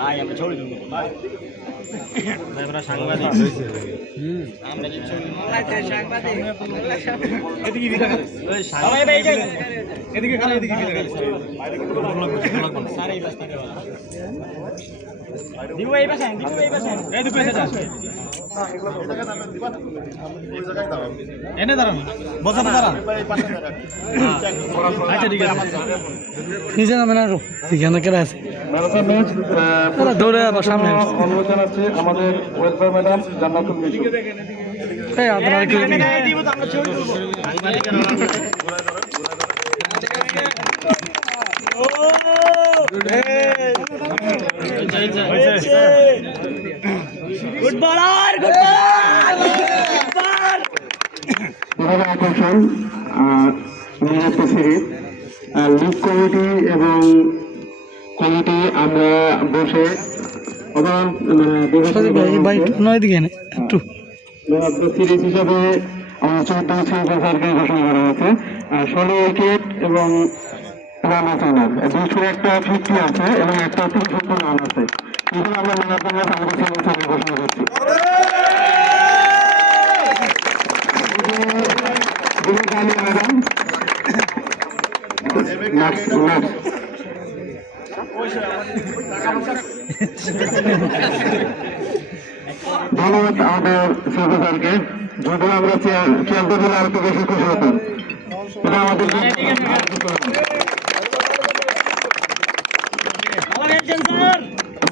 ভাই আমরা ছবি তুলবো ভাই আমরা সাংবাদিক আমরা যে ছবি সাংবাদিক এদিকে এদিকে খালি এদিকে সারে এই বাস্তা দেওয়া দিবু এই পাশে এই দুটো এসে যাচ্ছে এনে দাঁড়ান বসাতে দাঁড়ান আচ্ছা ঠিক আছে নিচে নামে না এখানে কেন আছে দৌড়ে আবার সামনে অনুমোদন আছে আমাদের ওয়েলফেয়ার ম্যাডাম জান্নাতুল মিশু এই আপনারা কি দিব তো আমরা ছবি তুলবো সাংবাদিকের ফুটবলার আকর্ষণ লিগ কমিটি এবং কমিটি আমরা বসে একটু সিরিজ হিসাবে আমার 14 সিরিজকে ঘোষণা করা হয়েছে 16 উইকেট এবং রান আছে ওনার 201টা 50 আছে এবং একটা 370 রান আছে কিন্তু আমরা ম্যান অফ দ্য ম্যাচ আমাদের সিরিজ ঘোষণা করছি ম্যাডাম ধন্যবাদ আমাদের সরকারকে যদি আমরা খেলতে দিলে আরো তো বেশি খুশি হতাম এটা আমাদের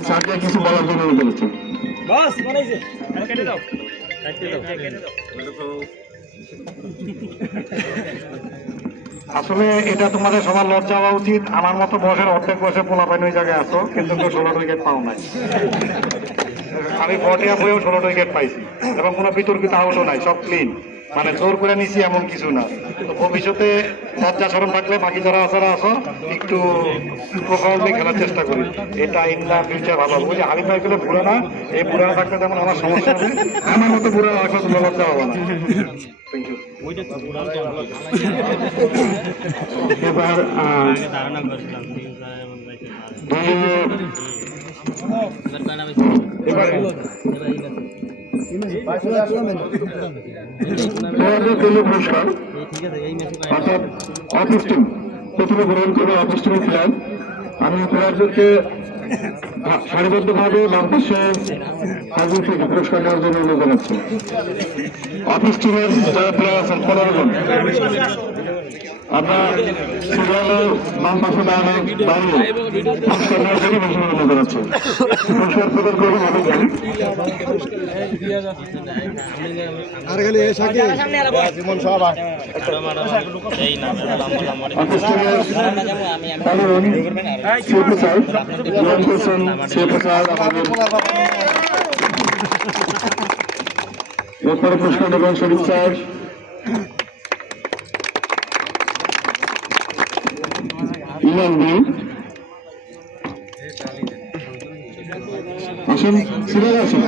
স্যারকে কিছু বলার জন্য বলেছি আসলে এটা তোমাদের সবার লজ্জা হওয়া উচিত আমার মতো বয়সের অর্ধেক বয়সে পোলাপাইন ওই জায়গায় আসো কিন্তু 16 উইকেট পাও নাই আমি 40 বইয়েও 16 উইকেট পাইছি এবং কোনো বিতর্কিত আউটও নাই সব ক্লিন মানে জোর করে নিছি এমন কিছু না তো ভবিষ্যতে লজ্জা সরম থাকলে বাকি যারা আসারা আসো একটু প্রপারলি খেলার চেষ্টা করি এটা ইন দা ফিউচার ভালো হবে হারি পাই গেলে বুড়া না এই বুড়া থাকলে যেমন আমার সমস্যা হবে আমার মতো বুড়া রাখলে তোমার লজ্জা হবে না থ্যাংক ইউ এবার পুরস্কার অর্থাৎ অফিস টিম প্রথমে গ্রহণ করবে অফিস টিমের খেলায় আমি খেলোয়াড়দেরকে সারিবদ্ধভাবে বাংলাদেশে হাজির থেকে পুরস্কার নেওয়ার জন্য অনুরোধ জানাচ্ছি অফিস টিমের যারা প্লেয়ার আছেন 15 জন আমরা সিরিয়ালের বাম পাশে দাঁড়িয়ে পুরস্কার নেওয়ার জন্য বেশি অনুরোধ জানাচ্ছি পুরস্কার প্রদান করবেন এরপরে পুরস্কার নেবেন শরীফ স্যার ইমান ভাই আসুন সিরিয়াল আসুন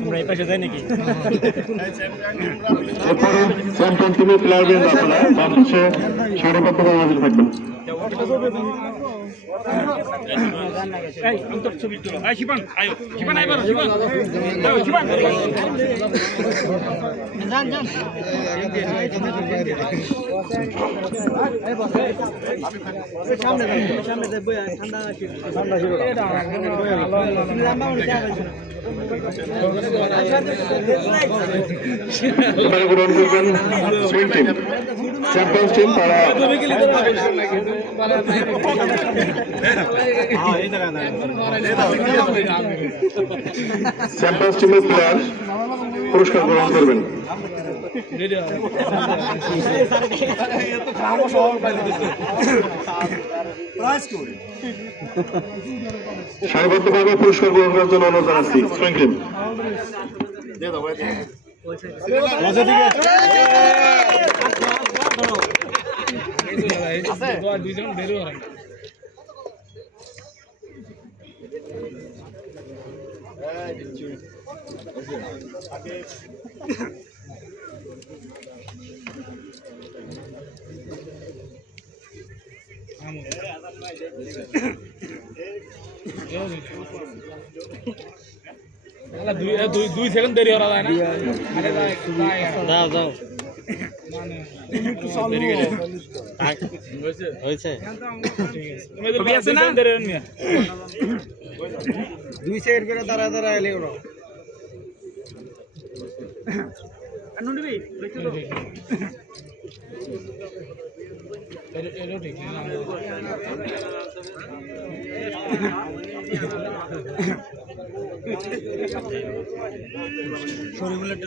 তোমরা এই পাশে যাই নাকি এরপরে চ্যাম্পিয়ন টিমের প্লেয়ারদের আপনারা বাম পাশে সারিবদ্ধভাবে হাজির থাকবেন এই অন্তর ছবি তুলো এই শিবান আয়ো শিবান আইবার শিবান দাও শিবান যান যান সামনে সামনে দে বয়া ঠান্ডা ঠান্ডা ছিল এটা লম্বা মনে চা এবারে গ্রহণ করবেন সুইং টিম চ্যাম্পিয়ন্স টিম তারা চ্যাম্পিয়ন্স টিমের প্লেয়ার পুরস্কার গ্রহণ করবেন সারিবদ্ধভাবে পুরস্কার গ্রহণ করার জন্য অনুরোধ জানাচ্ছি সুইং টিম দুই সেকেন্ড দেরি করা যায় না দাও দাও হয়েছে তুমি আছে না 2 সেকেন্ড করে দাঁড়া দাঁড়া এলে ওরা নুনবি এটা ঠিক শরীফুলের